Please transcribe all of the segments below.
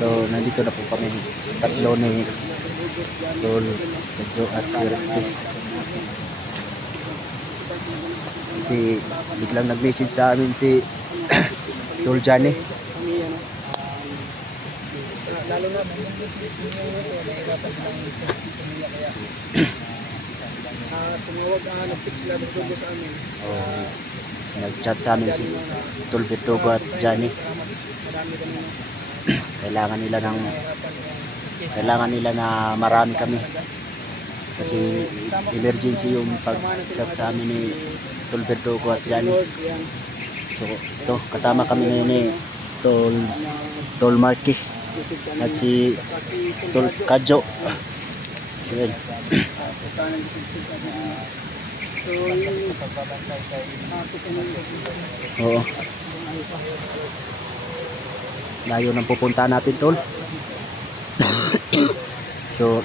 So nandito na po kami tatlo ni Tol Kadjo at si Rusty. Kasi biglang nag-message sa amin si Tol Johnny. Lalo na tumawag nag-text sila dito sa amin. Nag-chat sa amin si Tol Verdugo at Johnny. Kailangan nila na marami kami kasi emergency yung pag-chat sa amin ni Tol Verdugo at Johnny. So ito, kasama kami ngayon ni Tol Marky at si Tol Kadjo. So yun. Oo. Layo nang pupunta natin, Tol. So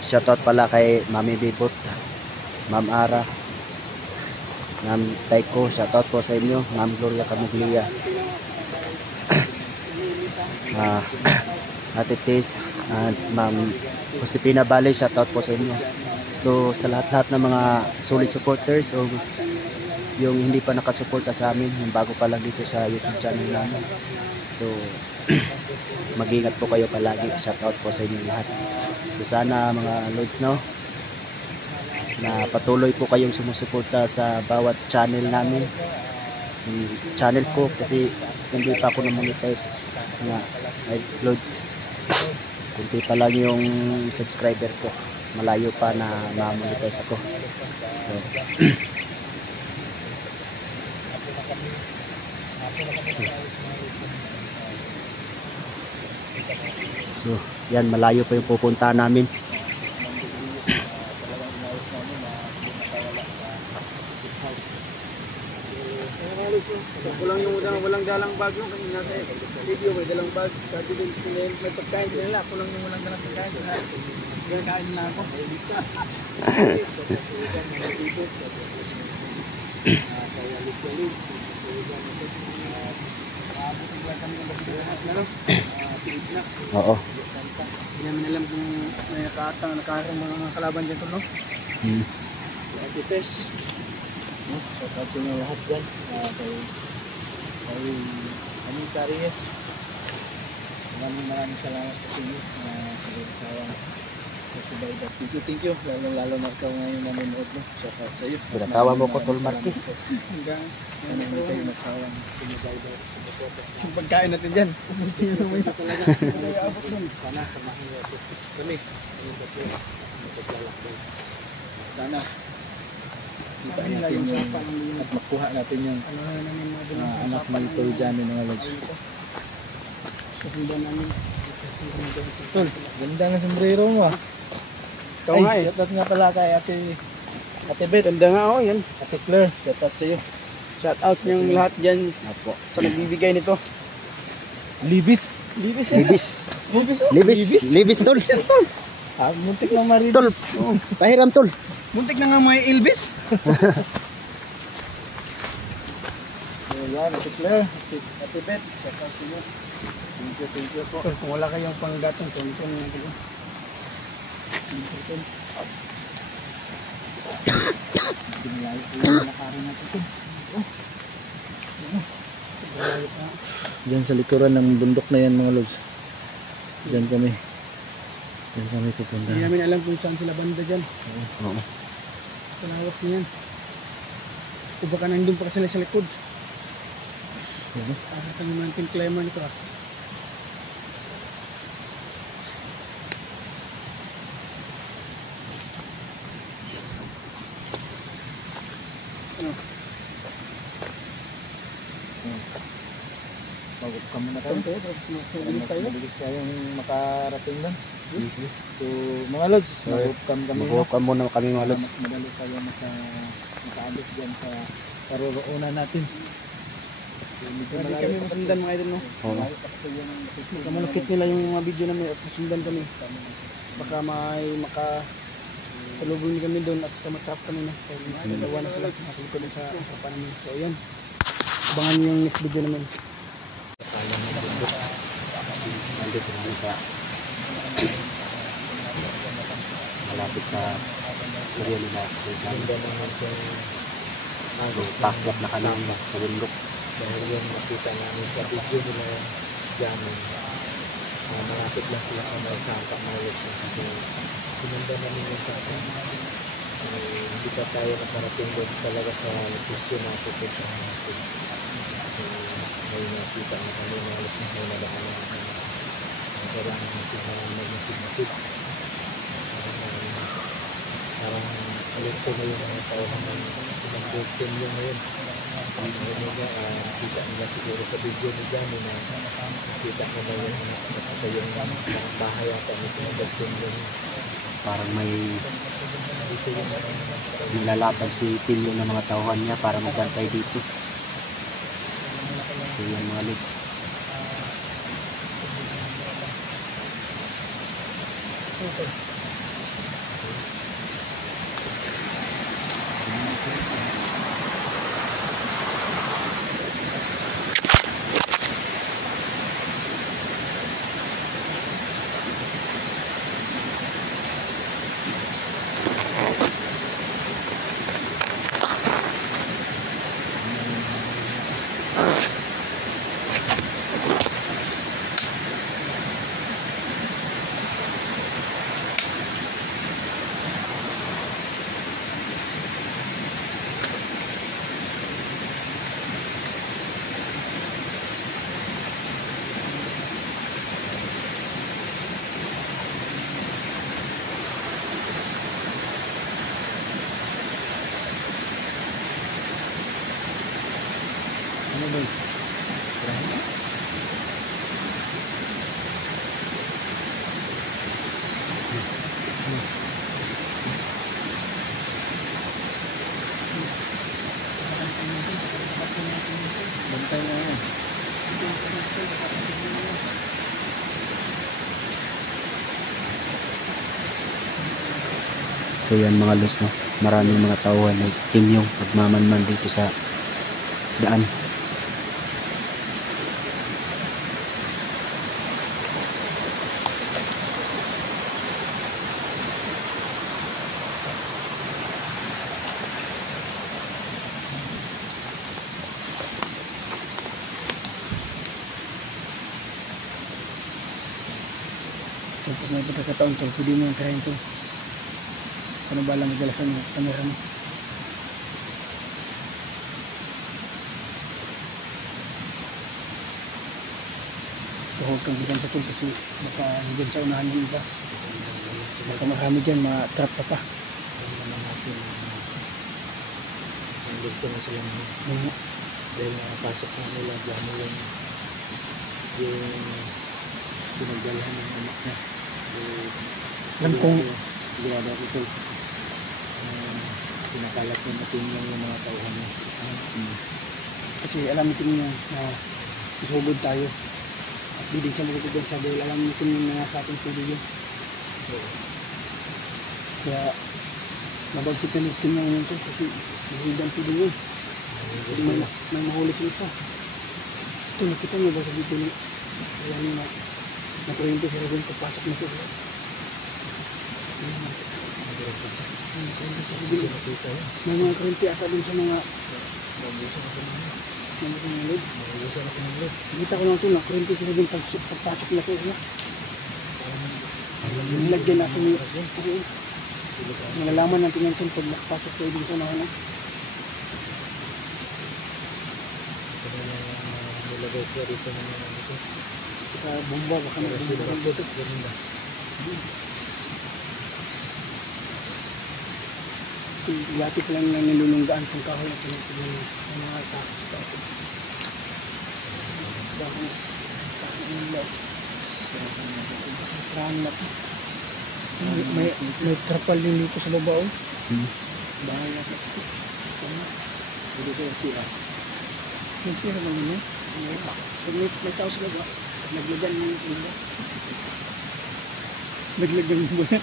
shoutout pala kay Mami Bibot, Ma'am Ara, Ma'am Taiko, shoutout po sa inyo, Ma'am Gloria Camuglia, Ate Tis, at Ma'am Josepina Bale, shoutout po sa inyo. So sa lahat-lahat ng mga solid supporters o yung hindi pa nakasuporta sa amin, yung bago pa lang dito sa YouTube channel namin. So mag-ingat po kayo palagi. Shoutout po sa inyo lahat. So sana mga Lods, no, na patuloy po kayong sumusuporta sa bawat channel namin. Yung channel ko kasi hindi pa ako na-monetize nga, Lods. Kunti pa lang yung subscriber ko. Malayo pa na ma-monetize ako. So yan, malayo pa yung pupunta namin. Kulang yung walang dalang bag yung kanina sa video, may dalang bag. Sabi din may pagkain nila, kulang yung walang dalang pagkain. Kain na ako. Oo. Hindi namin alam kung may nakaharang mga kalaban dyan, no? Ate Tess. Shoutout sa inyo lahat dyan. Kay Anita Reyes. Maraming salamat sa inyo. Thank you. Lalo na ikaw ngayon nanonood, no? Shoutout sa iyo. Pinatawa mo ko, Tol Marky. Hanggang hindi kayo magsawang sumubaybay. Yung pagkain natin dyan. Sana samahin niyo kami. Sana kita natin yung at makuha natin yung anak ng Tol Johnny, mga Lods. Tol, ganda ng sombrero mo, ah. Ikaw nga eh. Shoutout nga pala kay Ate Bet. Ganda nga ako yan. Ate Claire, shoutout sa iyo. Shoutout yung lahat dyan sa nagbibigay nito. Libis, Tol. Muntik na maribis. Tol, pahiram, Tol. Muntik na nga may Ilbis. Yan, Ate Claire, Ate Bet, shoutout sa inyo. Thank you po. Kung wala kayong panggatong, tonton nga dito. Dinalayo po yung nakarin natin. Diyan sa likuran ng bundok na yan, mga Lods. Diyan kami pupunta. Hindi namin alam kung saan sila banda dyan. Oo. Sa lawas niyan. O baka nandun pa sila sa likod. Para sa mountain climber nito, ah. Mag-up muna tayo. Mabilis tayong makarating lang. So mga Lods, mag-up muna kami, mga Lods. Madali tayo makaabot dyan sa karoroonan natin. Hindi kami masundan, mga idol, no? Malukit nila yung mga video namin at masundan kami. Baka may salubong kami doon at matrap kami na. Dalawa na sila, nakalikod sa harapan namin. So yan, abangan nyo yung next video namin. nandito namin sa malapit sa area nila kung saan pakyat na kami sa bundok. Dahil yan nakita namin sa video nila jamming. Malapit lang sila sa may sapa mga leksyon. So, pinanda namin yung sapa. Hindi pa tayo nakarating doon talaga sa location na pupuntahan natin. So, may nakita na kami na alas na may nadaanan na kailangan natin na magmasid-masid. Parang alerto na yung mga tao ng sinag-broken yung ngayon. Kita nila siguro sa video ni Johnny na nakita nila yung nakakita yung bahay ata ng sinag-broken yung Parang may nilalatag si Tilio ng mga tauhan niya para magbantay dito. So yan mga lods. ano ba? Bantay na yan. So yan mga lods, no? Maraming mga tauhan na Timyong magmamanman dito sa daan. So, pag may pagkakataon to, pwede mo yung try ito. Ano ba lang magalasan yung camera mo? So, huwag kang bigan sa tool kasi baka hanggang sa unahan yung iba. Baka marami dyan, ma-trap pa pa. Hanggang ko na sila mga dahil nakapasok na nila dyan yung pinagdalahan ng anak niya. Alam kong sigurado ako ito. Pinakalat niya natin yung mga tauhan niya. Kasi alam natin niya na isugod tayo. At di din sa magagawin sa dahil alam natin yung mga sa ating studio yun. Kaya nabagsik na natin yung yun to kasi mahigan po din yun. Kasi may mahuli sila isa. Ito nakita niyo ba sa dito ni alam niyo na nakuryente sila doon papasok na sila. May mga kuryente ata doon sa mga lid. Kita ko lang ito na kuryente sila doon pagpasok na sila. Nilagyan natin yung nalalaman natin yan pag nakapasok kayo din sa unahan. Nilagay siya dito na naman dito. Saka bomba baka na dito. Yati ko lang nilulunggaan kung kahoy na pinagpilin ng mga sako sa kahoy. Bakit nila perang na ito. May trapal din dito sa baba. Bahay na ito. Pwede ko sila. May sila ba niya? Pag may tao sila ba? Naglagan mo yung sila. Naglagan mo ba?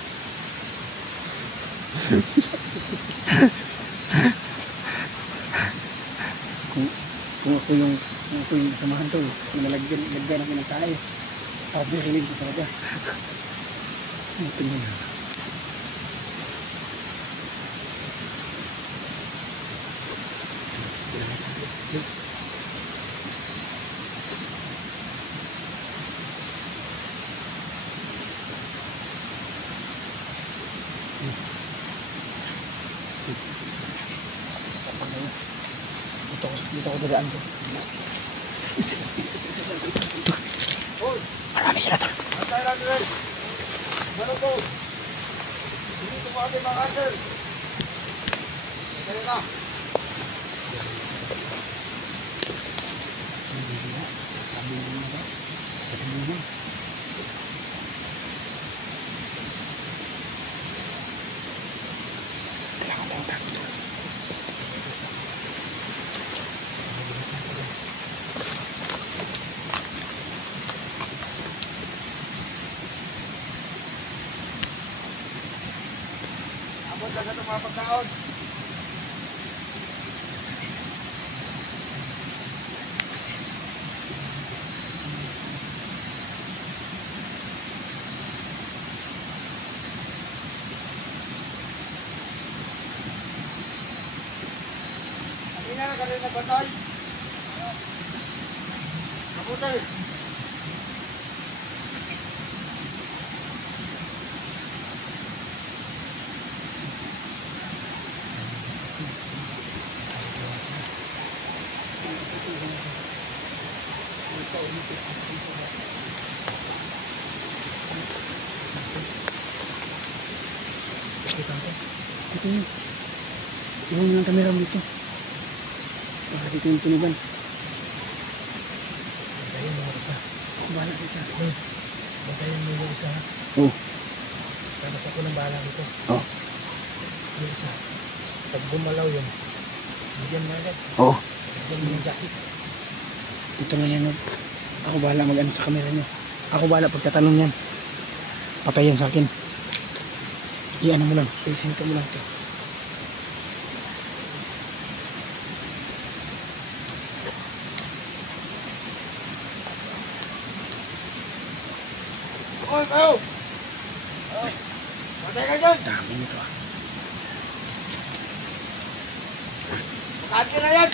Kung ako yung samahan to, nalagyan ako ng tayo. Sabi, rinig ko talaga. Ito yun. Dito ko dadaan ko. Marami sila tol. Antay lang din. Ano to? Hindi ko mga mga answer. Kaya na. Abot lang sa itong mga pagkaon. Kanina na kanina nagbantay. Kaputer. Dito yun. Iwan mo lang kamera mo dito. Baka dito yung tunugan. Bantayan mo isa. Ako bahala dito. Bantayan mo yung isa. Oo. Tapos ako nang bahala dito. Oo. Yung isa. Pag gumalaw yun, bigyan mo agad. Oo. Bigyan mo yung jacket. Dito lang yan. Ako bahala mag-ano sa kamera niyo. Ako bahala pagtatanong yan. Patayan sa akin. Iyan mo lang. Isinto mo lang ito. Oy, kayo! Patay ka dyan! Dami nito ah. Makain ka na yan!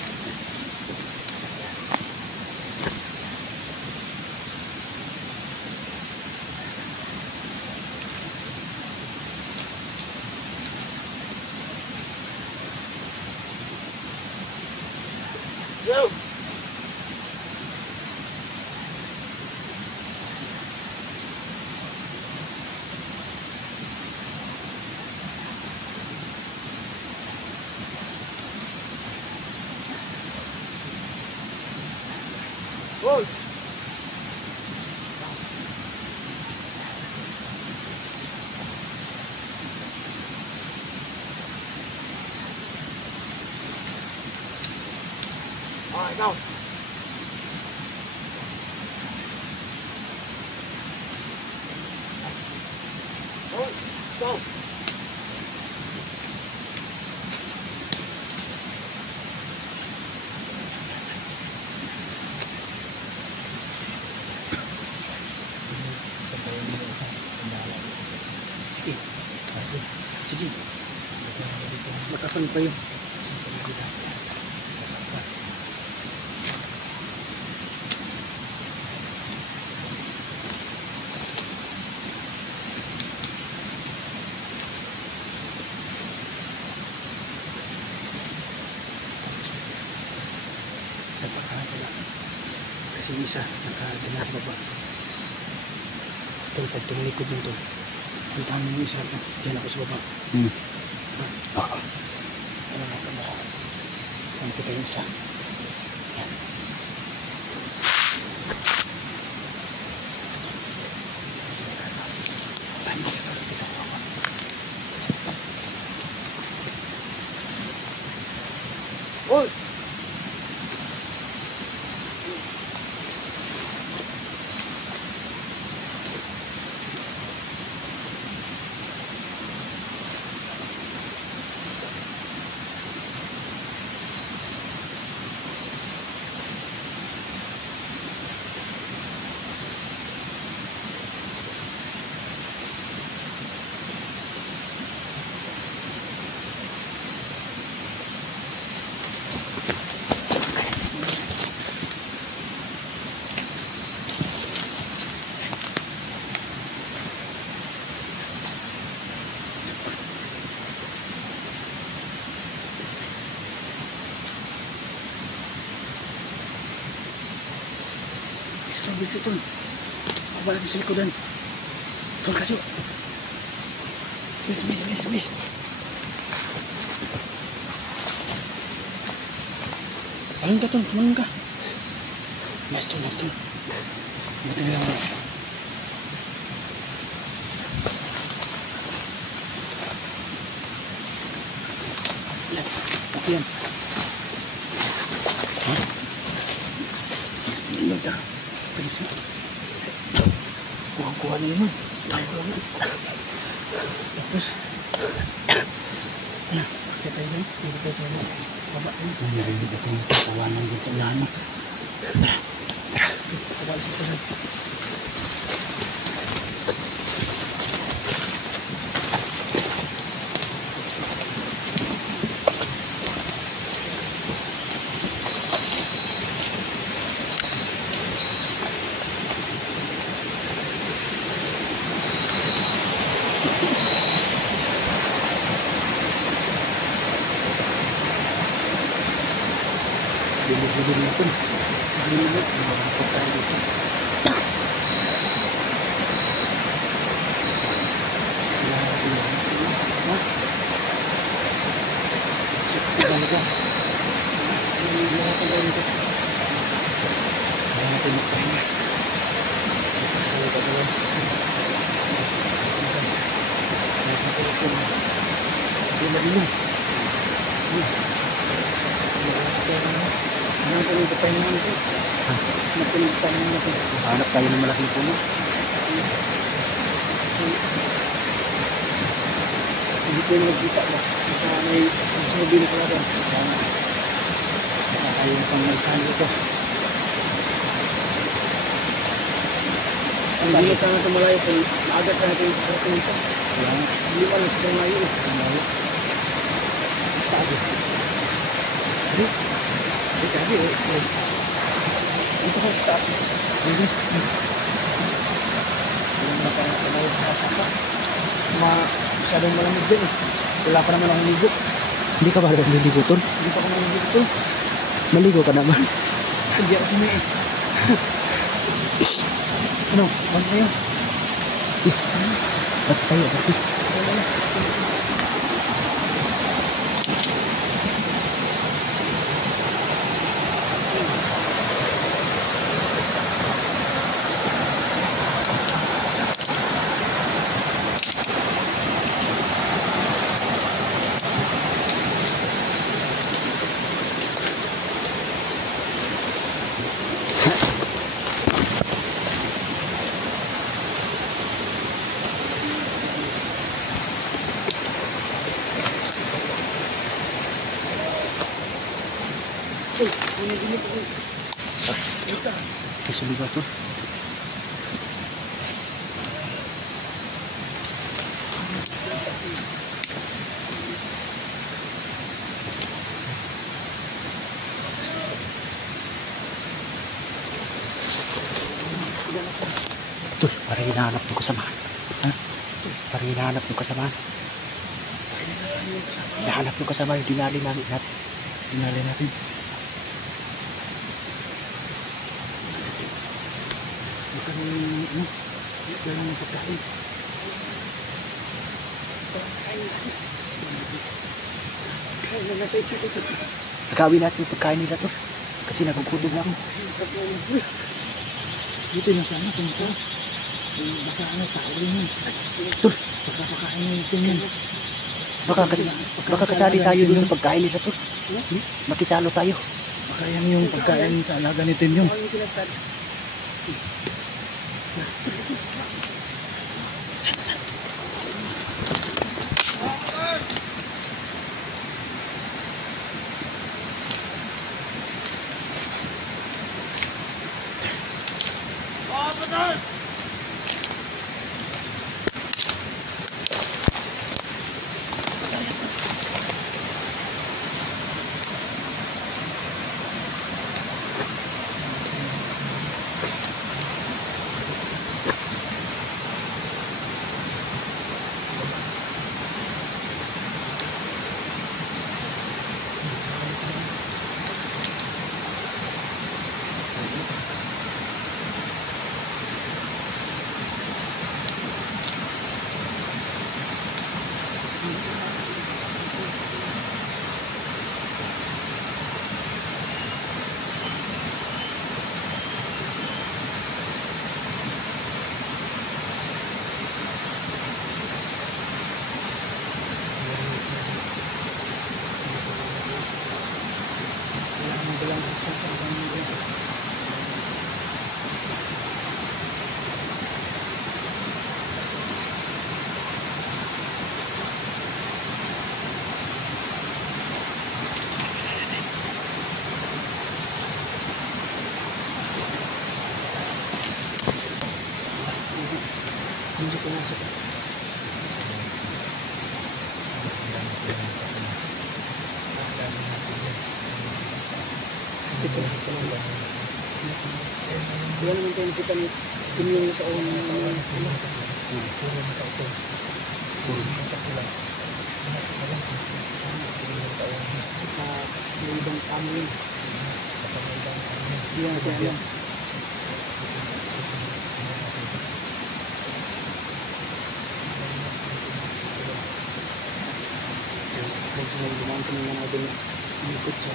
Yo! Hoy! Ah, ikaw! Hoy! Ikaw! Sige. Sige. Makapan pa yun. Napakahan pala. Kasi yung isa, nakadala sa baba. Tol, pag tumalikod yun tol. Ang dami yung isa. Diyan ako sa baba. Oo. Ano na kamo ko? Ano kita yung isa? Yan. Tayo mo sa tol. Dito ko baba. Hoy! Bilis tol. Baba natin sa likodan. Tol, kaso. Bilis. Tumalun ka tol, tumalun ka. Mas tol. Dito na lang. Okay yan. Ha? Mas nilog ka. Bilis mo. Kuha na yun. Tapos. Ano? Kaya tayo dyan? Hindi tayo. Baba. Narinig ako yung tawanan dyan sa unahan mo. Tara. Bilig natin. Bilig. Mabangkot tayo dito. Talaga. Hindi natin gawin ito. Hindi natin magpahinga. Tapos talaga gawin. Bilig. Hanap tayo ng malaking puno. Hindi ko yung nagkita ba? May mabili ko na doon. Tayo pang may sali ito. Hindi na sana tumalayo kung maagat na natin yung karating ito. Hindi pa lang sa tumayo eh. Basta ako. Grabe eh. Dito ko sa taas. Hindi. Hindi mo na parang tumayo sa taas. Masyadong malamig dyan eh. Wala pa naman akong ligo. Hindi ka ba naliligo tol? Hindi pa ako naligo tol. Maligo ka naman. Hindi ako sumi eh. Ano? Wag na yun. Ba't tayo? May suligat to. Tol, parang hinahanap ng kasamahan. Ha? Parang hinahanap ng kasamahan. Hinahanap ng kasamahan yung dinali natin. Dinali natin. Baka nang ganun yung pagkain. Nagawin natin yung pagkain nila to. Kasi nagugulog na ako. Dito na sana ito. Baka ano, tao rin yun. Tol, Baka pakain natin yun. baka kasali tayo dun sa pagkain nila to. Makisalo tayo. Baka yan yung pagkain sa alaga ni Tim yung. Saan? Bilang gusto. Kaya naman tayo nakita ni yung taon may ibang family. Hindi natin alam. Kasi dumaan ko naman natin yung pizza.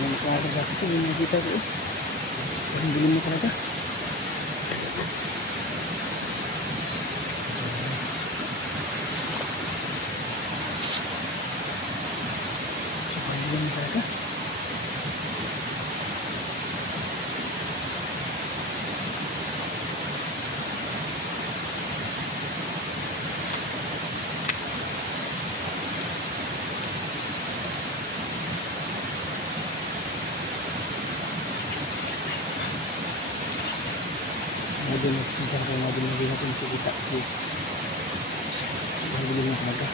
Yang nakaka sa akin yung nakita ko eh. Parang dilim na talaga. Parang dilim na talaga. Medyo nagsisan ko medyo hindi natin kita kasi hindi na talaga.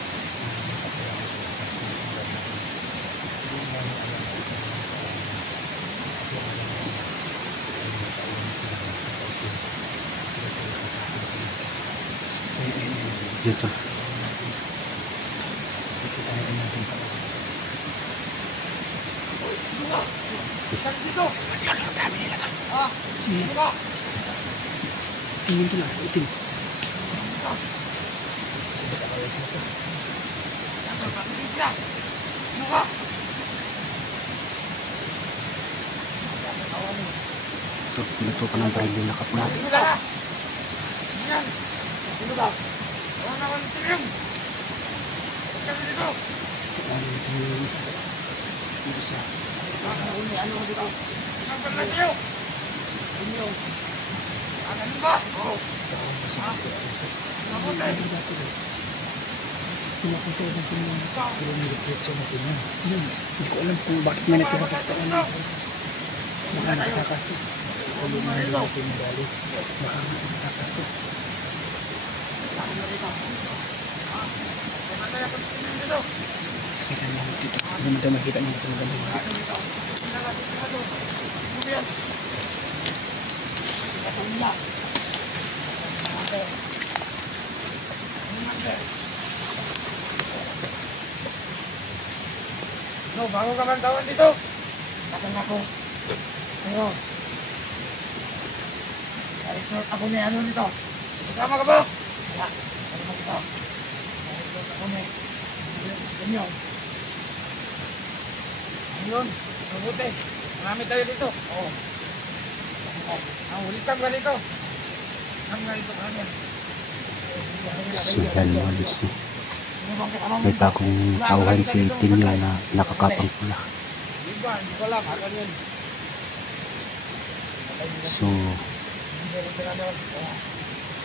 Dito. Tingin ito na, itim. Ito, tinutukan ng baril yung nakapula. Hindi ko alam kung bakit may natira pa ito. Baka nakatakas ito. Baka nakatakas ito. Kita niyo dito. Hindi naman tayo makita niyo sa magandang dito. No, bago ka man tawag dito. Takang ako. Ngayon. Kahit ako na ano nito. Kasama ka ba? Wala. Kasama kita. Kahit ako na. Ganyan. Ngayon. Mabuti. Marami tayo dito. Oo. Ulitan ka dito. Ang ganito ka niya. So yan mga lods, no? May bagong tauhan si Tinyo na nakakapang pula. So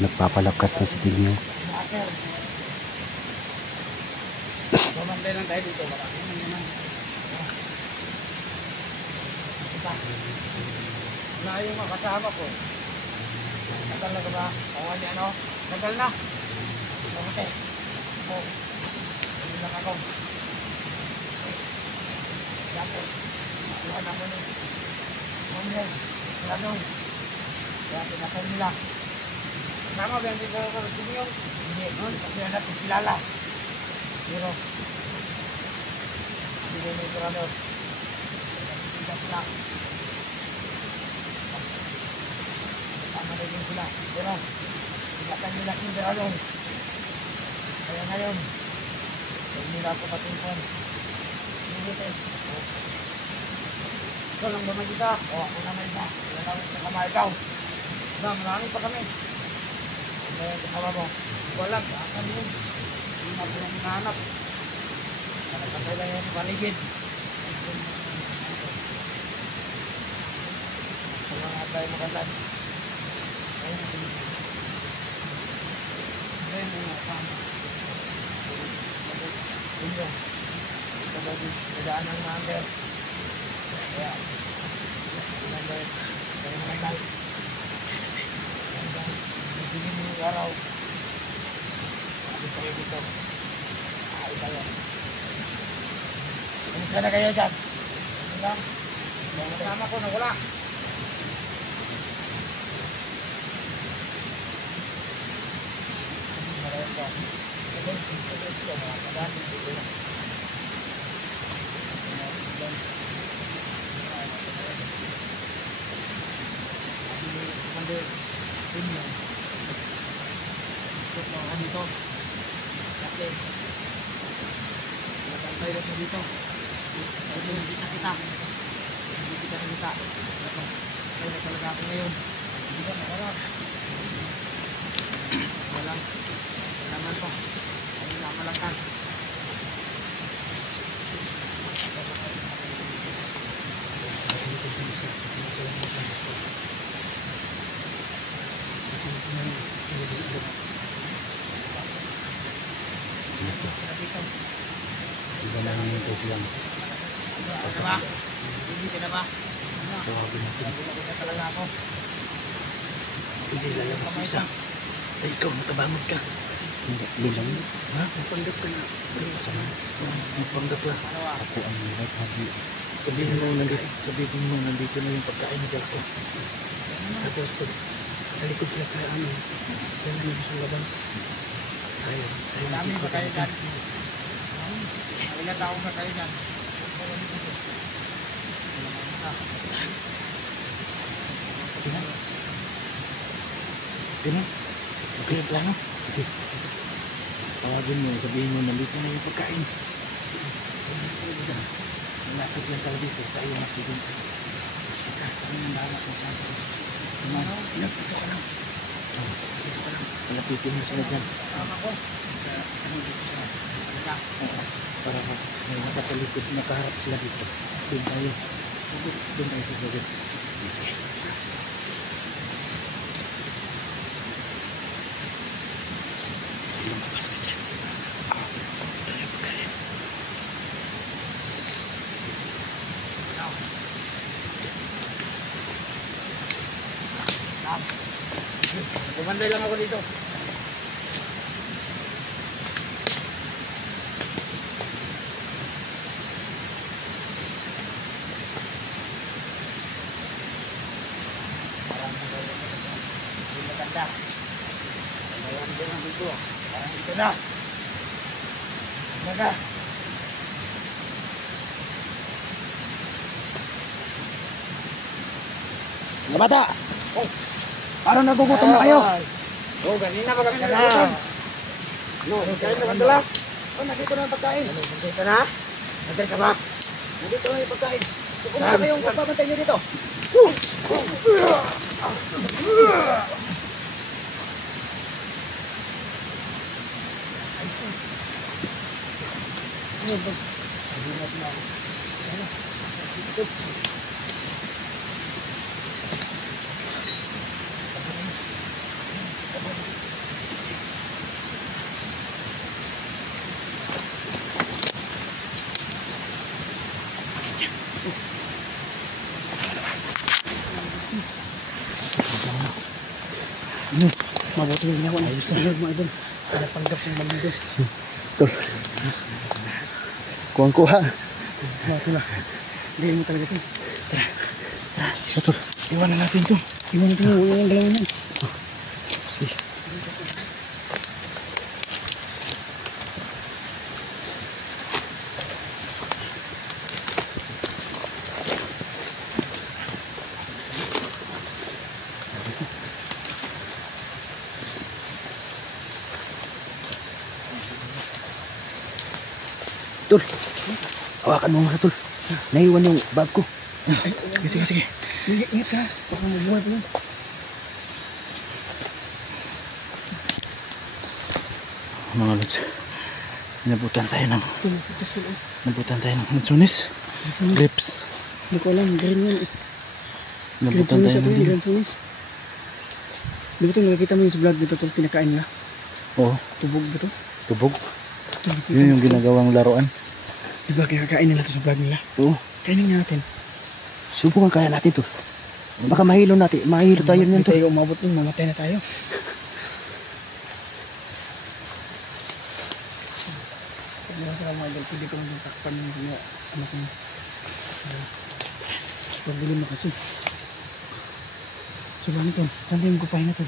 nagpapalakas na si Tinyo. Pamantay lang tayo dito. Na yung mga kasama ko. Tagal na ba? Kawan niya ano? Tagal na. Mabuti. Oo. Hindi lang ako. Dapat. Iwan ako nun. Mamaya. Wala nun. Kaya pinatay nila. Tama ba hindi ko yung? Hindi. Nun. Kasi na natin kilala. Pero. Hindi ko may kurano. Hindi sila. Tama na din sila. Pero. Pinatay nila si Beralong. Kaya ngayon, huwag nila ako patingkon. Hindi Ikaw lang ba magkita? O ako naman isa. Wala lang sa kamay ikaw. Na, marami pa kami. Ano yung kasama mo? Wala, saan yun? Hindi na po yung hinahanap. Nakatay lang yung paligid. Sa mga tayo makasal. Ayun, mga kasama. Inyo. Ito ba di nadaan ng number? Kaya, number, tayo makasal. Hanggang bibigyan mo yung araw. Sabi sa'yo dito. Ay tayo. Kamusta na kayo dyan? Ano lang? Mga kasama ko na wala. Marayan ko. Ito, mga kadaan dito na. Commander Premium. Ikot lang ako dito. Kasi nagantay na siya dito. Kasi hindi kita. Hindi kita nakita. Kaya na talaga ako ngayon. Hindi ka makarap. Walang naman pa. Ay namalangkas. Iba na lang ito silang Ano ba? Hindi ka na ba? tawagin natin. Nagulat na talaga ako. Hindi lalabas isa. Ay, ikaw, nakabangot ka. Hindi, bilang Ha? Magpanggap ka na. sama. Magpanggap ka. Ano ba? Ako ang right habi. Sabihin mo, nandito na yung pagkain ni Galko. Tapos, pag talikod sila sa amin, yan na yung sulaban. Tayo. Marami ba kayo dyan? Ilan tao ba kayo dyan? Ganun. Okay yung plano. Okay. Tawagin mo, sabihin mo, nandito na yung pagkain. Malapit yan sa dito. Tayo nakitin. Ika, kami yung nahanap mo sa atin. Dito ka lang. Dito ka lang. Malapitin mo sila dyan. Tama ko. Dito sa para may nakatalikod, nakaharap sila dito. Doon tayo. Sagot. Doon tayo sa sagot. Lumabas ka dyan. Doon yung pagkain. Kumanday lang ako dito. Parang hindi maganda. Ayan din ang dito. Parang dito na. Maga. Mga bata! Oh. Parang nagugutom na kayo. Oh, ganina pa kami nagugutom. No, kain na mandala. Oh, nandito na yung pagkain. Nandito na? Nandito ka ba? Nandito na yung pagkain. Kumusta kayong pagbabantay nyo dito? Mabuti yung ginawa. Ayos na mga idol. Kaya panggap yung mamundo. Tol. Kuha-kuha. Ito na. Hindi mo talaga ito. Tara. Tol. Iwanan natin ito. Iwanan natin yung ulang dalawa yan. Sige. Tol, hawakan mo nga tol. Naiwan yung bag ko. Sige, sige. Ingat ka. Baka mabuhay pa yun. Mga lods, nabutan tayo ng Ito sila. Natsunis. Grips. Hindi ko alam. Green yan eh. Nabutan tayo ng din. Green sunis. Di ba ito nakikita mo yung sa vlog dito ito pinakain nila? Oo, Tubog ba ito? tubog. Yun yung ginagawang laruan. Di ba kinakain nila ito sa vlog nila? Oo. Kainin nga natin. Subukan kaya natin to. Baka mahilo tayo Hindi nito. tayo umabot nun. Mamatay na tayo. Pag naman sa mga idol, pwede ko nang takpan yung mga anak mo. Pagbulim mo kasi. So lang ito. Saan yung kupay na ito?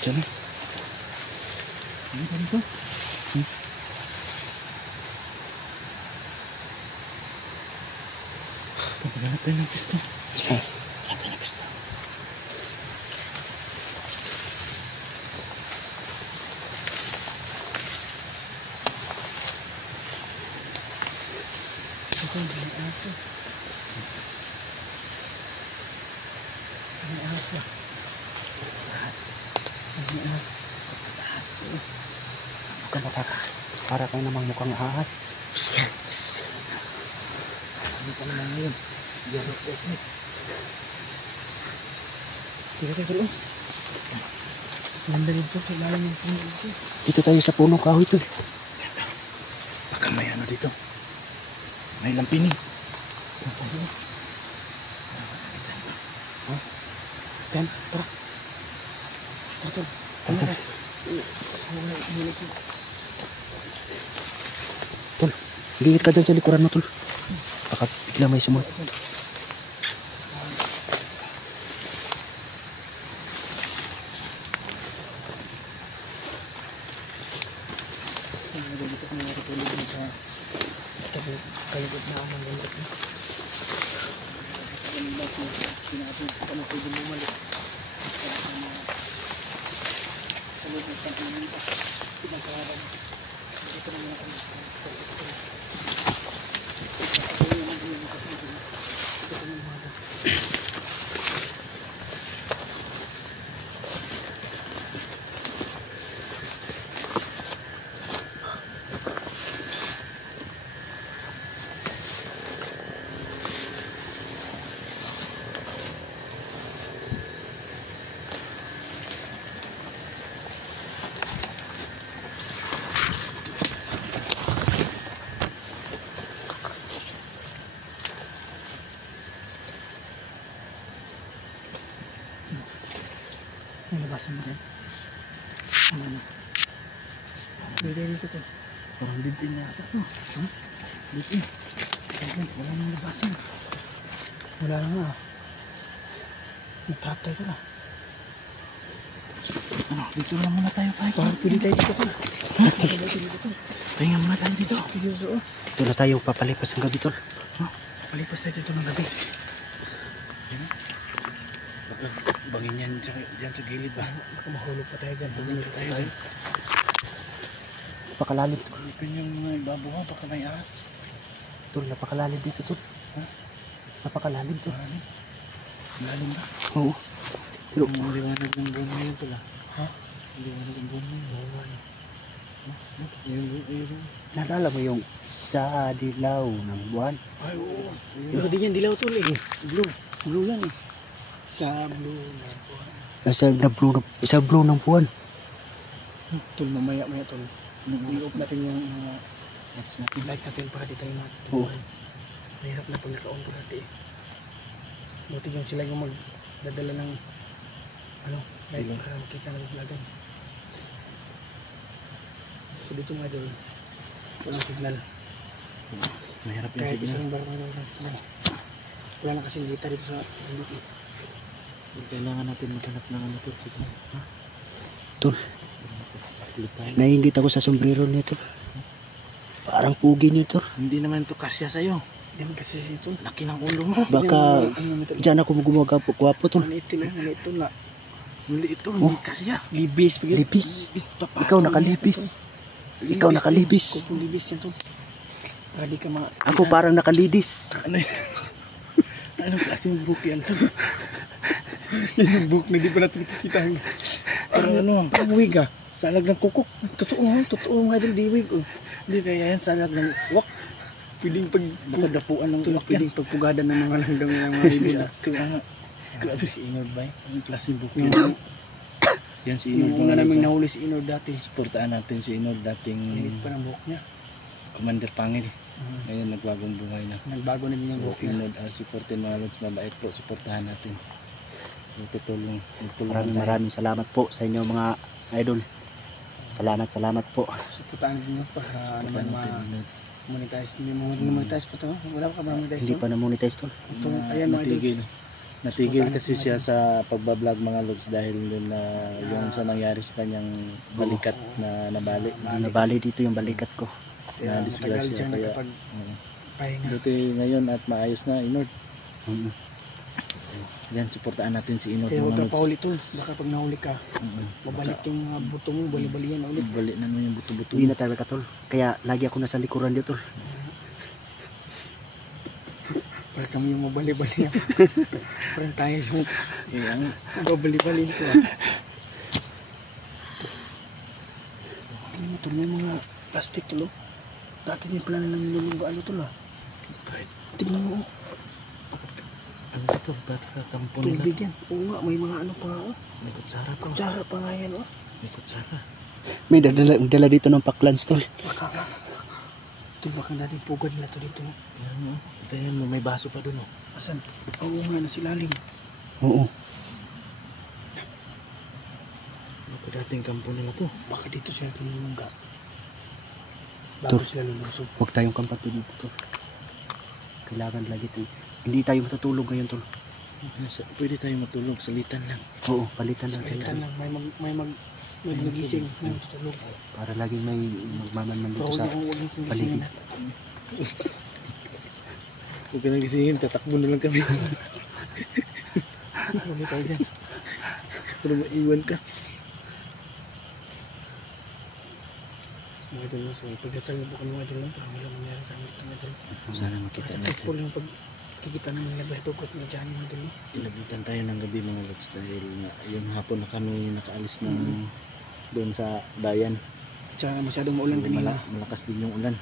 Diyan. Ano pa dito? Pagkakalap tayo ng pisto. Saan? Kalap tayo ng pisto. Ito, may aso. May aso. May aso. Ahas. Bukan ahas. Para kayo namang mukhang ahas. Ano pa naman ngayon? Yellow snake. Tira tayo tuloy. Ganda dito sa lalim ng puno dito. Dito tayo sa punong kahoy to. Diyan tayo. Baka may ano dito. May lampining. Yan, tara. Tara, tara. Tara. Tol, liit ka dyan sa likuran mo, tol. Baka bigla may sumunod. Dito kami natutulog sa kalibot na ang ganda ko. Sinapin ko kami pwede bumalik. Sa loob ng pagkakas nito. Pinagkawaran. Dito naman ako. Nalabasan mo rin. Ano? Pwede dito to. Parang bibin na ata to. Ha? Dito. Wala nang labasan. Wala na nga. Nag-trap tayo na. Ano, dito lang muna tayo kahit. Pwede tayo dito ka. Pahinga muna tayo dito. Dito. Dito na tayo papalipas ng gabi, tol. Palipas tayo dito ng gabi. Baka bangin yan dyan sa gilid ba? Baka mahulog pa tayo dyan. Pagulog tayo dyan. Napakalalim. Kulipin yung mga ibabaw, baka may ahas. Tol, napakalalim dito, tol. Ha? Napakalalim, tol. Lalim ba? Oo. Pero, Ang liwanag ng buwan ngayon pala. Ha? Ang liwanag ng buwan ngayon. Ayun. naalala mo yung sa dilaw ng buwan? Ay, oo. Pero di yan dilaw tol eh. Blue. Blue yan eh. Sa blue na buwan. Sa blue ng buwan. Tol, mamaya tol. I-off natin yung mga lights natin para di tayo Oo. mahirap na pag naka-on ko natin eh. Buti yung sila yung magdadala ng light para makita ng vlogan. So dito nga dyan, walang signal. Mahirap yung Kahit signal. isang bar na lang. Wala na kasing data dito sa dito. Kailangan natin maghanap ng ano to, signal. Ha? Tol, Lutay. nainggit ako sa sombrero niya, tol. Parang pugi niyo, tol. Hindi naman to kasya sa'yo. Yan kasi ito. Laki ng ulo mo. Baka dyan ako gumagapo-gwapo, tol. Manito na. Muli ito, Oh. hindi kasya. Libis. Libis. Papatol. Ikaw nakalibis. Ikaw nakalibis. Kung libis yan to. Para di ka Ako parang nakalidis. Ano Anong klaseng book yan to? Yung book na di pa natin nakikita. Parang ano, parang wig ah. Salag ng kukok. Totoo mga idol, di wig. Oh. Hindi kaya yan, salag ng wak. Pwedeng pagdapuan ng wak yan. Pwedeng pagpugadan ng mga langgang ng mga ibon. Grabe si Inord ba? Anong klaseng book yan? Yan si Inord. Yung una namin nahuli si Inord dati. Supportaan natin si Inord dating limit pa ng buhok niya. Commander Pangil. Ngayon nagbagong buhay na. Nagbago na din yung buhok niya. Inord, supportin mga lods, mabait po. Supportahan natin. Tutulong. Maraming salamat po sa inyo mga idol. Salamat po. Supportahan din mo para naman monetize. Hindi mo monetize pa to. Wala pa ba monetize? Hindi pa na-monetize to. Ito, ayan mga idol. Natigil kasi siya sa pagbablog mga lods dahil doon na yung sa nangyari sa kanyang balikat na nabali. Nabali dito yung balikat ko. Na disgrasya kaya buti ngayon at maayos na Inord. Yan, supportaan natin si Inord. Kaya huwag ka pa ulit to. Baka pag nahuli ka, mabalik yung mga buto mo, bali-bali yan ulit. Balik na yung buto-buto. Hindi na talaga tol. Kaya lagi ako nasa likuran dito tol. Para kami yung mabali-bali yan. Parang tayo yung mabali-bali ito ah. Ano mo tol, may mga plastic tol. Dati may plano lang nilulugaan ito lah. Tignan mo. Ano ito? Ba't kakampo nila? Tubig yan. Oo nga, may mga ano pa nga. May kutsara pa. Kutsara pa nga yan oh. May kutsara. May dala dito ng paklans tol. Baka nga. Ito baka natin pugad na to dito. Yan mo. Itayan mo, may baso pa dun oh. Asan? Oo nga, nasa ilalim. Oo. Baka dating kampo nila to. Baka dito sila tumulungga. Tol, Bago sila lumusog. huwag tayong kampat dito tol. Kailangan lagi tayo. Hindi tayo matutulog ngayon tol. Pwede tayo matulog, salitan lang. Oo, palitan lang tayo. Salitan lang, may magising, may matutulog. Para laging may magmamanman dito sa paligid. Huwag ka nagisingin, tatakbo na lang kami. Kami tayo dyan. Para maiwan ka. Mga idol mo, so ipagdasal mo po kami mga idol lang para wala mangyari sa amin mga idol. Sana makita natin. Successful yung pagkikita ng mga labertugot ni Johnny mga idol. Ilabitan tayo ng gabi mga lods dahil yung hapon na kami nakaalis ng doon sa bayan. Tsaka masyadong maulan kanina. Malakas din yung ulan.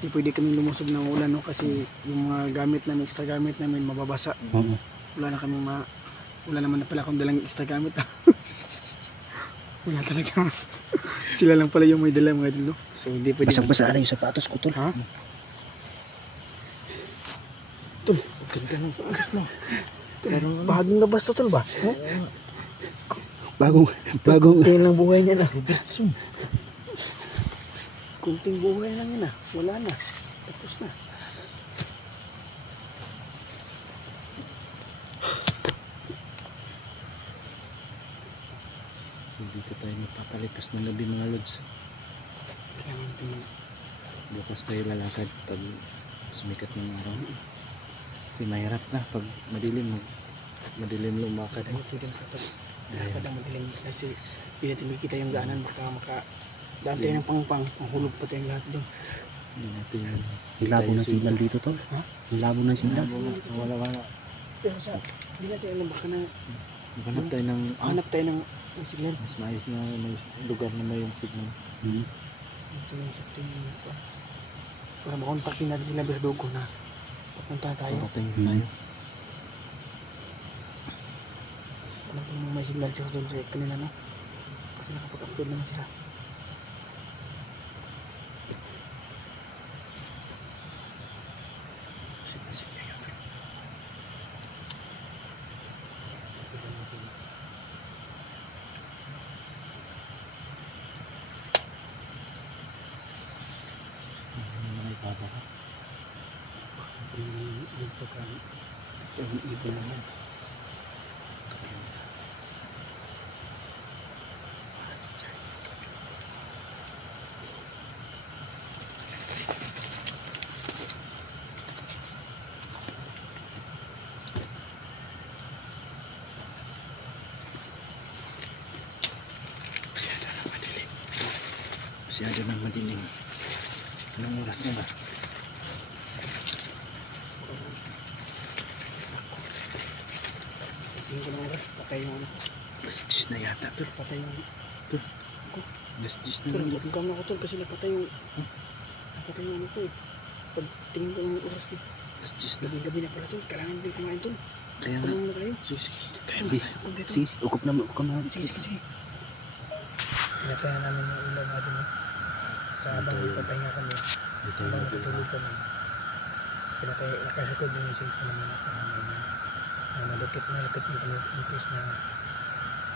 Hindi pwede kami lumusog ng ulan no kasi yung mga gamit namin, extra gamit namin mababasa. Wala na kami wala naman na pala akong dalang extra gamit. Wala talaga. Sila lang pala yung may dala mga idol. So hindi pwede. Basang-basa na yung sapatos ko tol. Ha? Tol, ganda ng pangkas no. Bagong labas to tol ba? Bagong Kunting lang buhay niya na. Robertson. Kunting buhay lang yun ah. Wala na. Tapos na. dito tayo magpapalipas ng gabi mga lods. Kailangan tingin. Bukas tayo lalakad pag sumikat ng araw. Kasi mahirap na pag madilim lumakad. Matigan ka pag lakad ang madilim kasi hindi natin makikita yung daanan baka daan tayo ng pangpang mahulog pa tayong lahat doon. Hindi natin yung labo ng signal dito tol. Ha? Yung labo ng signal. Wala. Pero sa hindi natin alam baka na Hanap tayo ng signal. mas maayos na may lugar na may yung signal. Ito yung sakto yung ito. Para makontakin natin sila Berdugo na papunta tayo. Tayo. Alam ko may signal siya doon sa kanila no? Kasi nakapag-upload naman sila. Ibon naman. Masyado nang madilim. Anong oras na ba? Tingin ko ng oras. Patay yung ano. Alas 10 na yata tol. Patay yung... Alas 10 na Tol, lang. nagkam na ako tol kasi napatay yung... Napatay yung ano ko eh. Pag tingin ko ng oras eh. Alas 10 na. Gabi-gabi na pala tol. Kailangan din kumain tol. Kaya nga. Kumain na tayo. Sige, sige. Kaya Sige, kompleto. sige. Ukop na mo. Ukop na mo. Sige, sige, sige. Pinatayan namin yung ulan natin eh. Sa habang nagpapahinga kami. Dito Habang yung natutulog kami. Nakarecord yung music ko naman ako namin na malupit mo kami itis na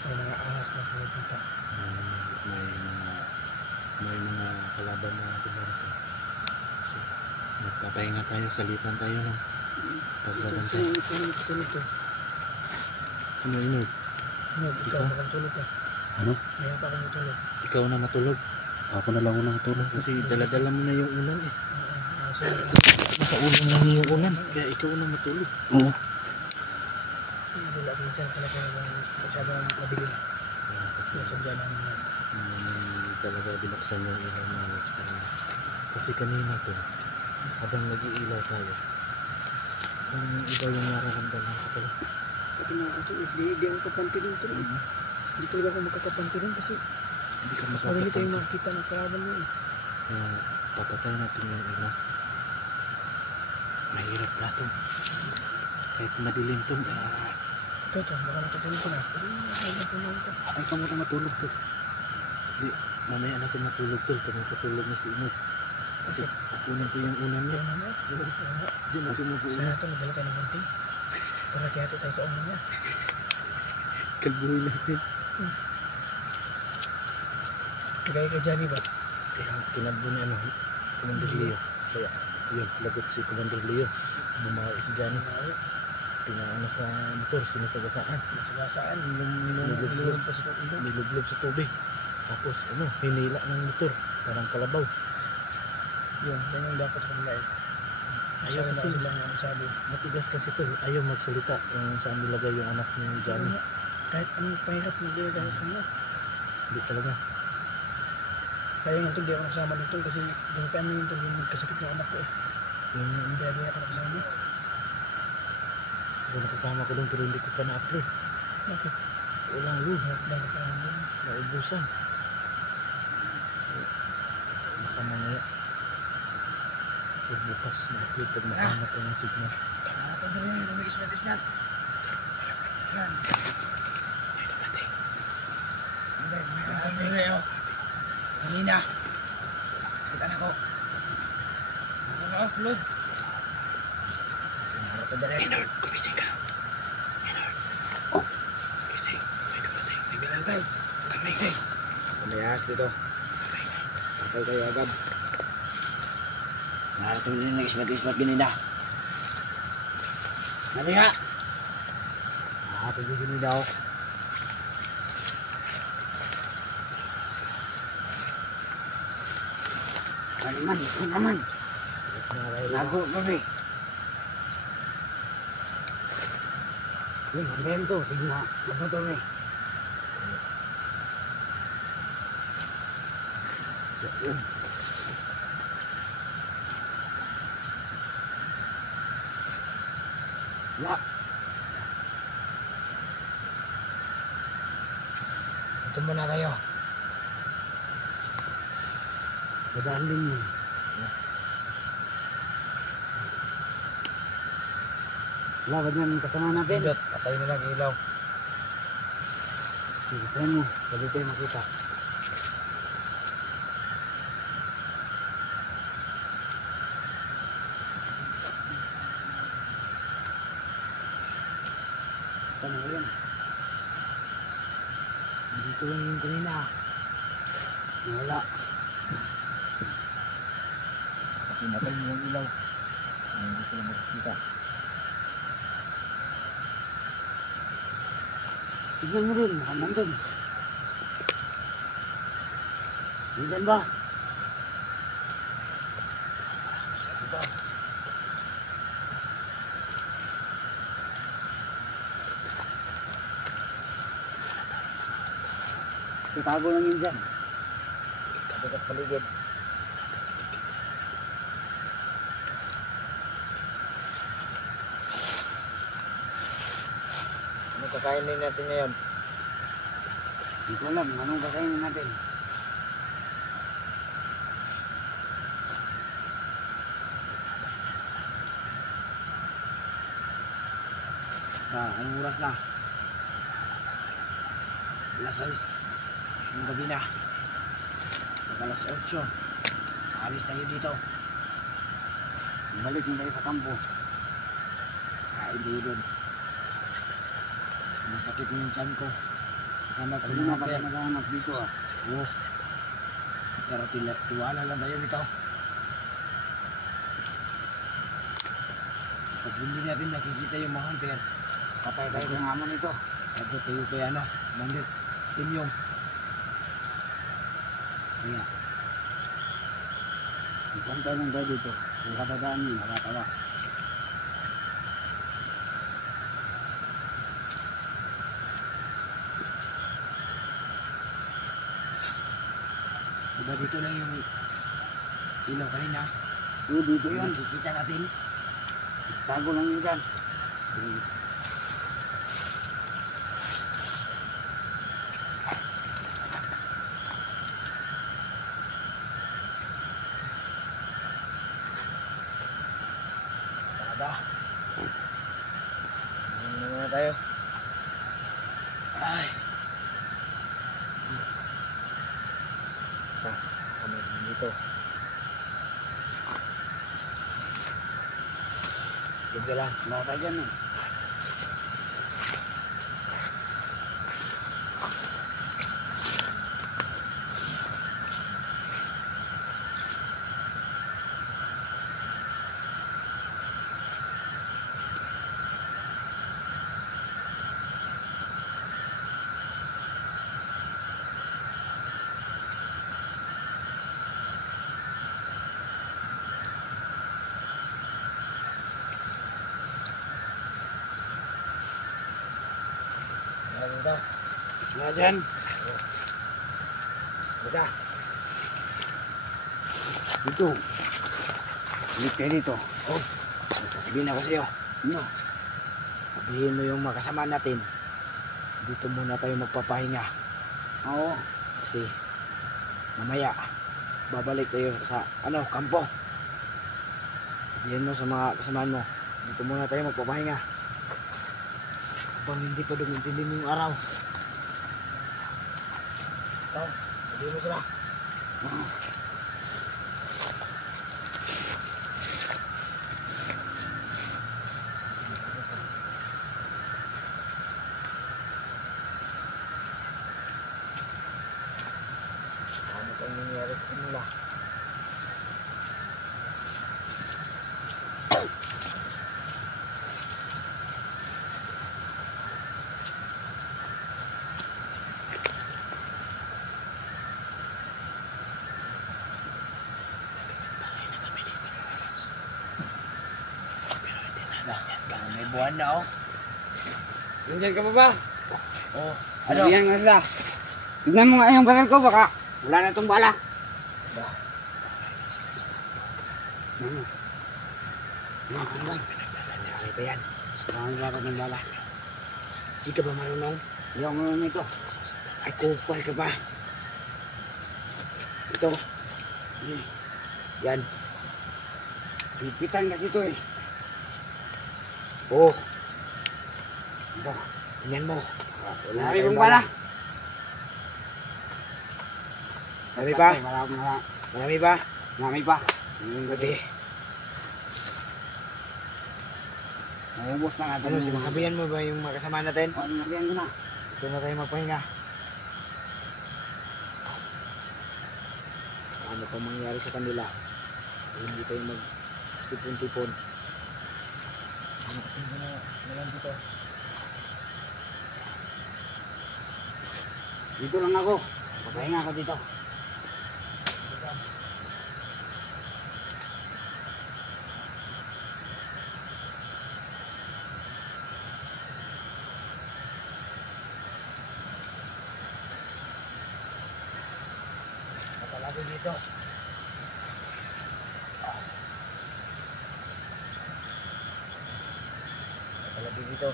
may mga ahas na pumupunta. may mga kalaban na dumarating. So, magpapahinga tayo, salitan tayo ng pagbabantay. Ito. Ano inod? Ikaw makatulog ka. Ano? Mayroon pa akong matulog. Ikaw na matulog. Ako na lang unang matulog. Kasi daladala mo na yung ulan eh. Nasa ulan lang yung ulan. Kaya ikaw na matulog. Oo. Wala din dyan pala kaya masyadong madilim. Kasi Nasadya namin yan. talaga binuksan yung ilaw namin. Kasi kanina to, habang nag-iilaw tayo, parang iba yung nararamdaman ko pala. Sabi nga ako hindi ako kapanti rin ito. Hindi talaga ako magkakapanti rin kasi Hindi ka marami tayong makakapansin. makikita ng kalaban mo eh. Kaya papatay natin yung ilaw. Mahirap na to. Kahit madilim to, Ito, baka nakatulog ko na. ay ka muna matulog to. Hindi, mamaya natin matulog to. Kami patulog na si Inod. Kasi kukunin ko yung unan niya. Diyan natin mag-uuna. Sana ito, madala tayo ng bunting. Para kaya tayo sa unan niya. Kalbuhin natin. Kagaya kay Johnny ba? Kaya kinabdo ni ano, Commander Leo. Kaya yun, lagot si Commander Leo. Bumawi si Johnny. Pinaano sa motor, sinasagasaan. Saan? Nilublob pa sa ulo. Nilublob sa tubig. Tapos ano, hinila ng motor. Parang kalabaw. Yun, yan yung dapat sa kanila eh. Ayaw kasi, sila nga sabi. matigas kasi to. Ayaw magsalita kung saan nilagay yung anak ni Johnny. Kahit anong pahirap na dinagay sa kanila. Hindi talaga. Kaya nga ito, di ako nakasama dito kasi ginapaan mo yung ito, yung magkasakit ng anak ko eh. Kaya di ako nakasama. Ako nakasama ko doon pero hindi ko pa na-upload. Bakit? Walang load. Bakit ka naman doon? Naubusan. Baka mamaya. Pag bukas na-upload pag nakahanap ko ng signal. Ako na rin, lumikis-lumikis. Saan? Kanina. Kita na ko. Ako na-upload. Enord, kumising ka. Enord. Kumising. May dumating. May galagay. Kamay kay. Mayas dito. Kapal kayo agad. Narating din nag-ismat-ismat ganina. Nari nga. Nakapag ganina daw. Ano naman? Nago kami. Yun, hanggang to. Sige na. Ano to eh. Yun. Ya. Ito muna kayo. Dadaan din yun. Wala ba dyan kasama natin? Pindot, patay mo lang ilaw. Sige, tayo mo. Pwede tayo makita. Saan mo yan? Dito lang yung kanina. Wala. Pinatay mo yung ilaw. Hindi sila makikita. Tignan mo rin, nandun. Nandun ba? Tatago lang yun dyan. Kabigat paligid. Ano Ano kakainin natin ngayon? Hindi ko alam anong kakainin natin. Anong oras na? Alas 6 ng gabi na. Alas 8. Alis tayo dito. Balik na tayo sa kampo. Kain tayo doon. Masakit yung tiyan ko. Hanap ko na kaya naghahanap dito ah. Oo. Pero tiwala lang tayo dito. Pag hindi natin nakikita yung mga hunter, patay tayo ng hamon ito. Pagod tayo kay ano, bandit, tinyong. Kaya, ipantay lang tayo dito. Kung katadaan nyo, nakatawa. Diba dito lang yung ilaw kanina? Oo, dito yun. Nakikita natin. Tago lang yun dyan. Tada. Muna tayo. Ay. Sa kami dito. Ganda lang. Nata dyan eh. Wala dyan. Baka. Dito. Balik kayo dito. Oh. Sasabihin ako sa'yo. Ano? Sabihin mo yung makasama natin. Dito muna tayo magpapahinga. Oo. Kasi mamaya babalik tayo sa kampo. Sabihin mo sa mga kasamaan mo. Dito muna tayo magpapahinga. Habang hindi pa dumintindi mo yung araw. Ito, sabihin mo sila. Ano pang nangyari sa kanila? May buwan na oh. Nandiyan ka pa ba? Oh. Ano? Nandiyan nga sila. Tignan mo nga yung baril ko baka wala na itong bala. Ano lang? Nangyari pa yan. Wala ko ng bala. Hindi ka ba marunong? Hindi ako marunong ito. Ay kupal ka ba? Ito. Yan. Pipitan kasi ito eh. Oh. Ito. Tingnan mo. Marami kong bala. Marami pa? Marami pa? Marami pa. Buti. Maubos na natin. Ano, sinasabihan mo ba yung makasama natin? Oo, sinasabihan ko na. Ito na tayo magpahinga. Ano pa mangyari sa kanila? Hindi tayo mag-tipon-tipon. Ano kasi na lang dito? Dito lang ako. Papahinga ako dito. Matalago dito. Matalago dito.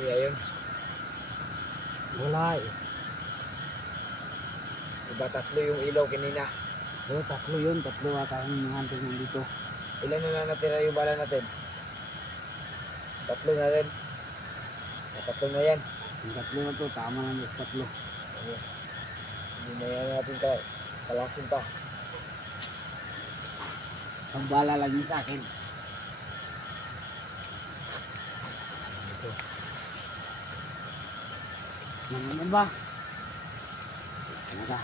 Kaya yun. Wala eh. Diba tatlo yung ilaw kanina? Oo, tatlo yun. Tatlo ata yung hunter nandito. Ilan na lang natira yung bala natin? Tatlo na rin. Tatlo na yan. Yung tatlo na to, tama na yung tatlo. Oo. Hindi na yan natin kalasin pa. Ang bala lang yun sa akin. Ito. Naman ba? Naka.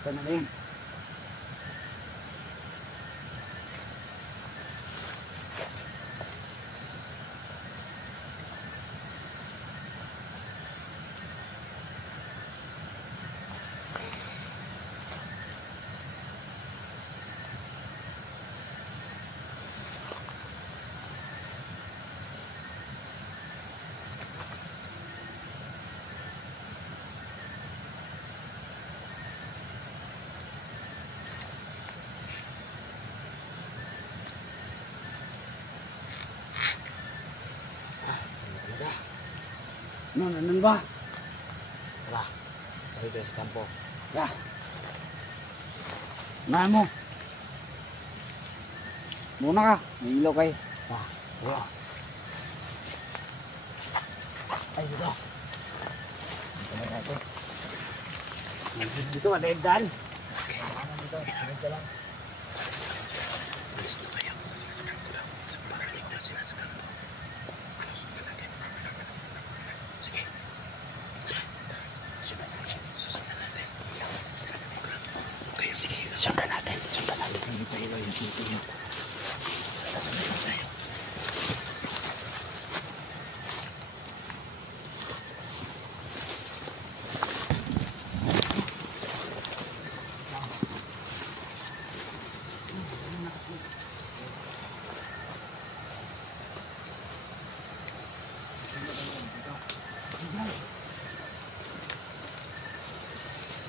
Saan na yun? Ano ba? Tara. Tayo tayo sa kampo. Ya. Unahan mo. Muna ka. May ilaw kayo. Wala. Ay, dito. Dito na natin. Dito ka dahil daan. Okay. Ano dito? Sunod ka lang. Alis na kayo. Sasakyan ko lang. Para ligtas sila sa kanto. Sundan natin. Sige. Susundan natin. Okay, sige. Sundan natin. Hindi pa ilaw yung city nyo. Sundan tayo.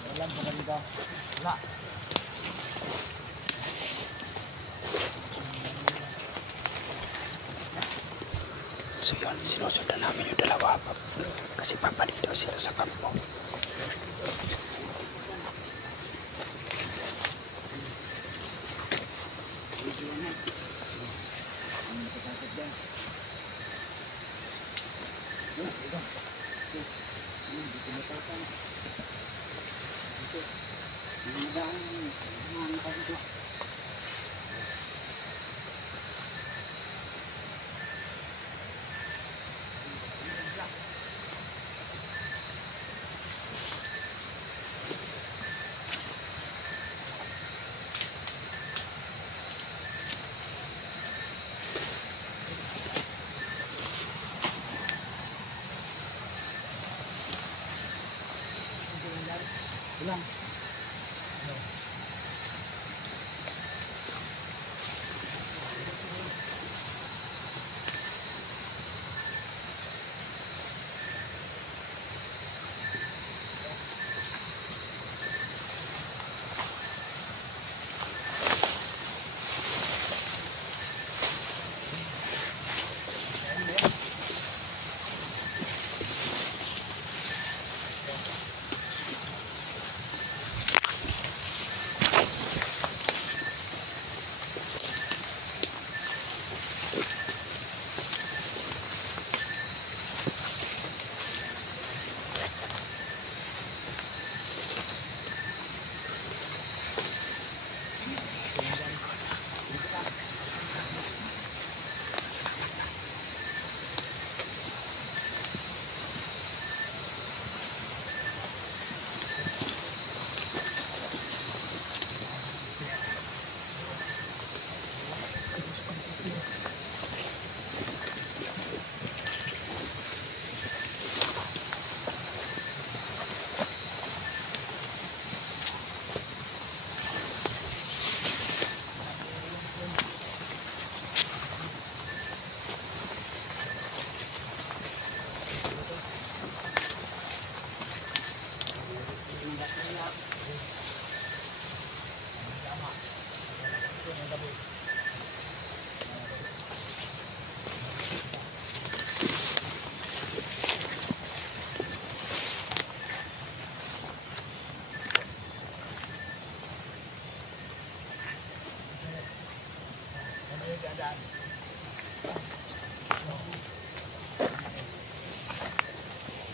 Walang pa dito. Wala. So yun, sinusundan namin yung dalawa. Kasi babalik daw sila sa kampo. Ulang.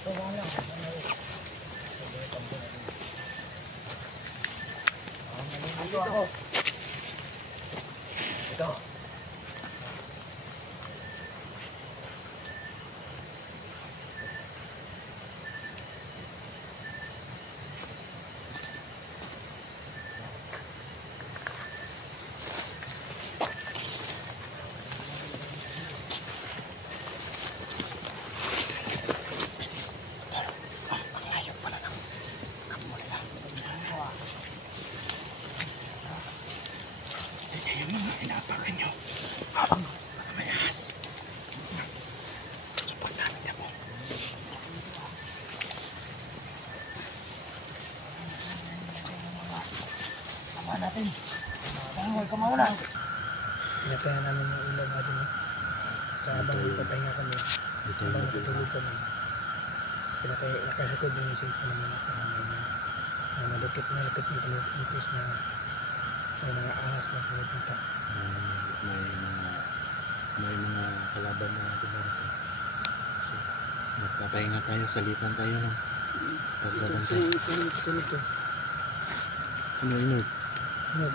Ito ako. Ito. Inapakan nyo habang mayas. Support namin na po. Sama natin. Huwag ka mauna. Pinatayan namin yung ilaw natin. Sa habang ipapahinga kami. Habang natutulog kami. Nakalikod yung isip ko naman ako. Malapit na kami impis na may mga ahas na pumupunta. May mga kalaban na dumarating. So, magpapahinga tayo, salitan tayo ng pagbabantay. Ito. Ano, Inod?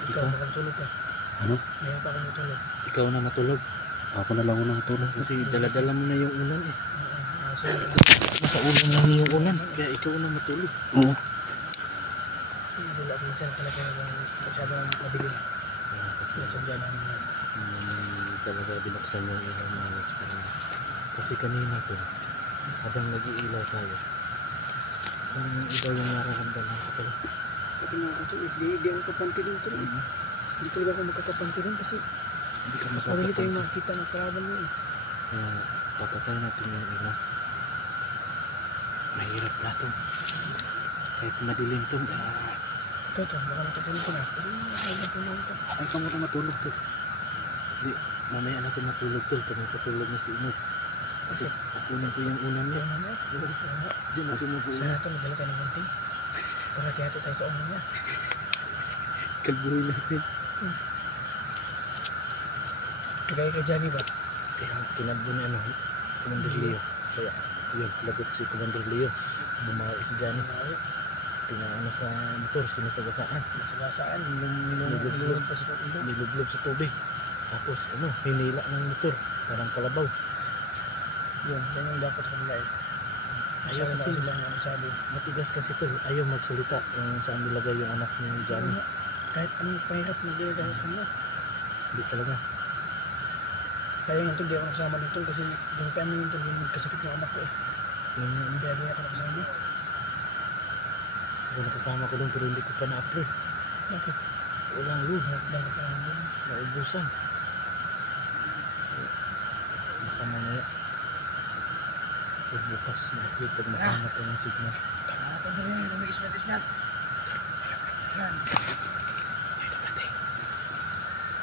Ikaw makatulog ka. Ano? Mayroon pa kang matulog. Ikaw na matulog. Ako na lang unang matulog. Kasi dala-dala mo na yung ulan eh. Nasa ulan lang yung ulan. Kaya ikaw na matulog. Oo. Wala ko dyan talaga masyadong madilim. Kasi nasadya namin yan. Talaga binuksan yung ilaw namin. Kasi kanina po, habang nag-iilaw tayo, yung iba yung nararamdaman ko pala. Kasi nga kasi hindi ako kapantirin ito. Hindi talaga ako magkakapantirin kasi Hindi ka parang hindi tayo makakapansin. makikita ng kalaban mo eh. Papatay natin yung ilaw. Mahirap na ito. Kahit madilim ito, Ito, baka natutulog ka na. Pero ay natulog ka. ay ka muna matulog to. Hindi, mamaya natin matulog to. Kami patulog na si Inod. Kasi kukunin ko yung unan niya. Diyan natin Sana mag-ulan. ito, magdala tayo ng gunting. Para kaya tayo sa ulo niya. Kalbuhin natin. Kagaya kay Johnny ba? Kaya kinabdo na Commander Leo. Kaya yun, lagot si Commander Leo. Bumawi si Johnny. Pinaano sa motor, sinasagasaan. Nasagasaan. Nilublog pa sa ulo. Nilublog sa tubig. Tapos hinila ng motor. Parang kalabaw. Yun, yan yung dapat sa kanila eh. Ayaw kasi, silang sabi. matigas kasi ito. Ayaw magsalita. Yung saan nilagay yung anak ni Johnny. Kahit anong pahirap na ginagawa sa kanila. Hindi talaga. Kaya nga ito, di ako nakasama dito kasi yung time na yun ito, yung magkasakit ng anak ko eh. Kaya di ako nakasama. Ako nakasama ko doon pero hindi ko pa na-upload. Bakit? Walang load. Bakit ka naman doon? Naubusan. Baka mamaya. Pag bukas na-upload pag makahanap ko ng signal. Ito na rin, lumigismat-ismat. Yan.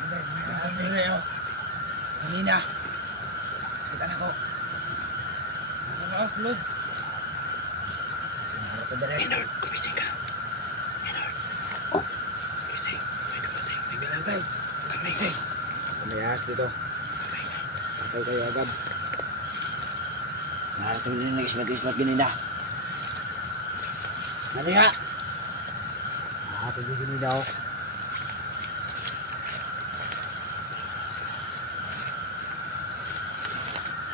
Hindi, kanina. Kita na ko. Ano na upload? Ito na rin. Inord, gumising ka. Inord. Gising. May dumating. May galagay. Kamay ka. Mayas dito. Patay kayo agad. Narating din yung ismat-ismat ganina. Nari nga. Narating din ganina ako.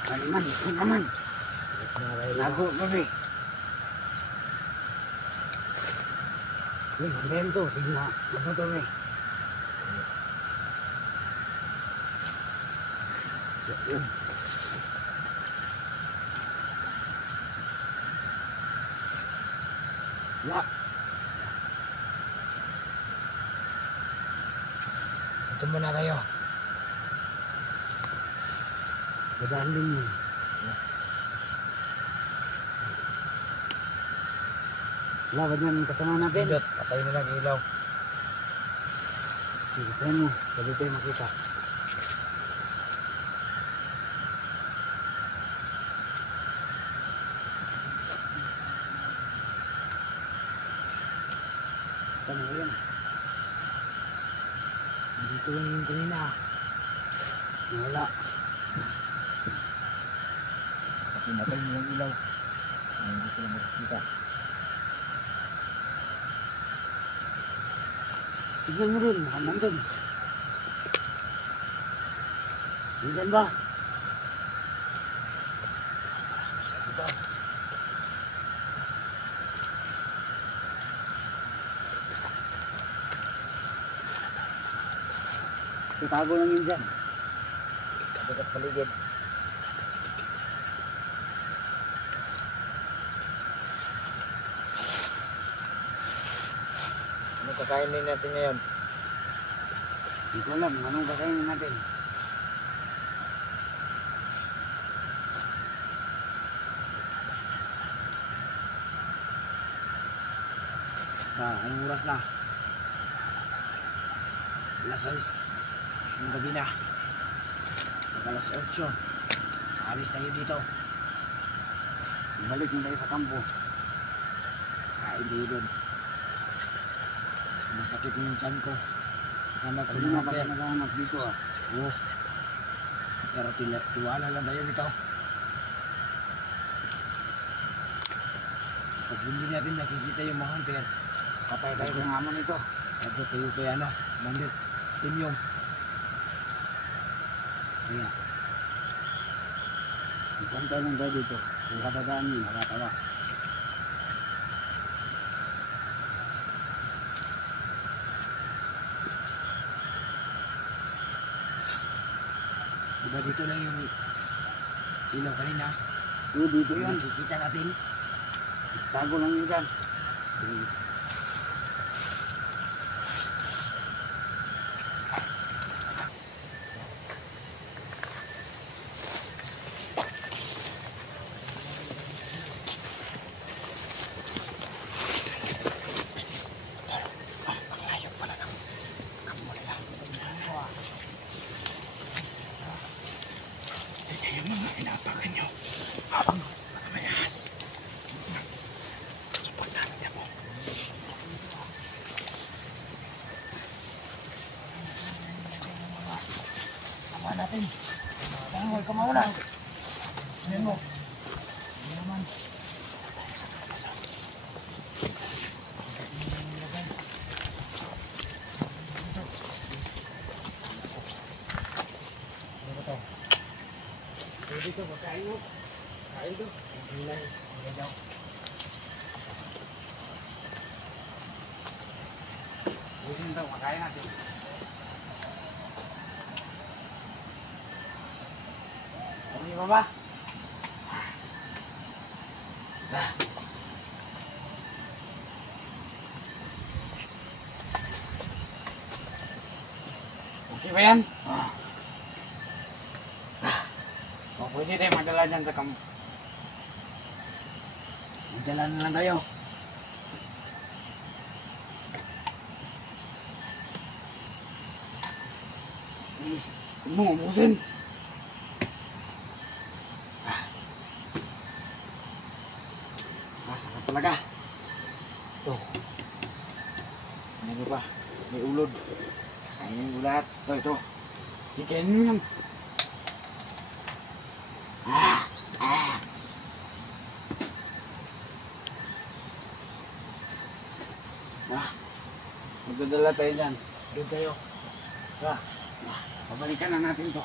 Kaliman, ito naman. Nago kami. Uy, handayan to. Sige na. Ano to kami? Yun. Ya. Ito muna kayo. Dadaan din yun. Wala ba dyan kasama natin? Pindot, patay mo lang ilaw. Pilitin mo. Pwede tayo makita. Saan mo yun? Dito lang yung kanina. Wala. Pinatay mo yung ilaw. sila magkita. Tignan mo rin, nandun. Tignan ba? Tatago lang yun dyan. Kabigat paligid. Anong kakainin natin ngayon? Hindi ko alam. Anong kakainin natin? Anong oras na? Alas 6 ng gabi na. Alas 8. Alis tayo dito. Balik na tayo sa kampo. Kain tayo doon. Masakit yung tiyan ko. Hanap ko na ba naghahanap dito ah? Oo. Pero tiwala lang tayo dito. Pag hindi natin nakikita yung mga hunter, patay tayo ng hamon ito. Ito tayo kay ano, bandit, Timyong. Kaya, pantay lang tayo dito. Kung katadaan yun, nakatawa. Diba dito lang yung ilaw kanina? Oo, dito yun. Nakikita natin. Tago lang yun dyan. Pinapakan nyo habang mayas. Supportan niya mo. Sama natin. Huwag ka mauna. Ayan mo. Ayan naman. Dito, pagkain mo. Kain to. Hilay. Hilay daw. Busin daw, makain natin. Hindi ba ba? Okay ba yan? Pwede tayo madala dyan sa kampo. Madala na lang tayo. Huwag mo umusin. Masa ka talaga. Ito. Ano ba? May ulod. Kainin mo lahat. Ito. Kainin mo lang. Magdadala tayo dyan. Doon tayo. Pabalikan na natin ito.